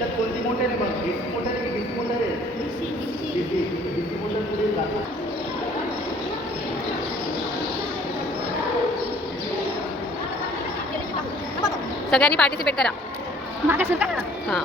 याच्यात कोणती मोटर आहे मग? डीसी मोटर आहे की डीसी मोटर आहे? डीसी मोटर मध्ये जातो. सगळ्यांनी पार्टिसिपेट करा. हां.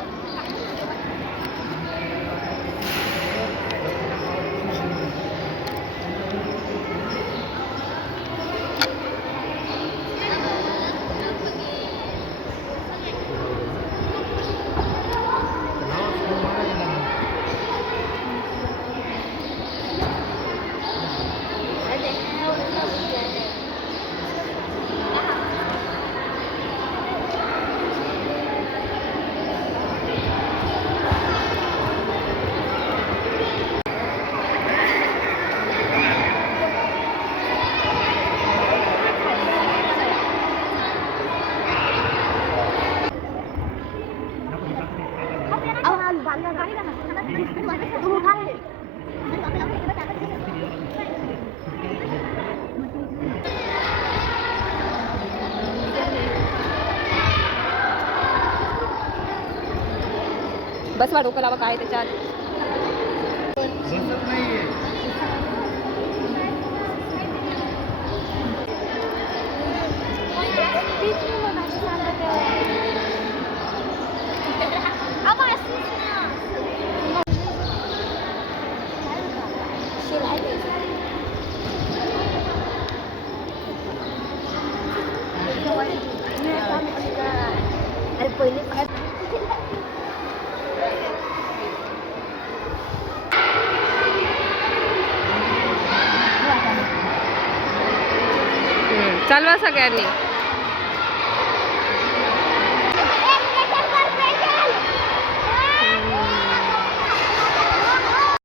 बस डोकं लावा काय त्याच्यात. बसत नाहीये. चालवा सगळ्यांनी.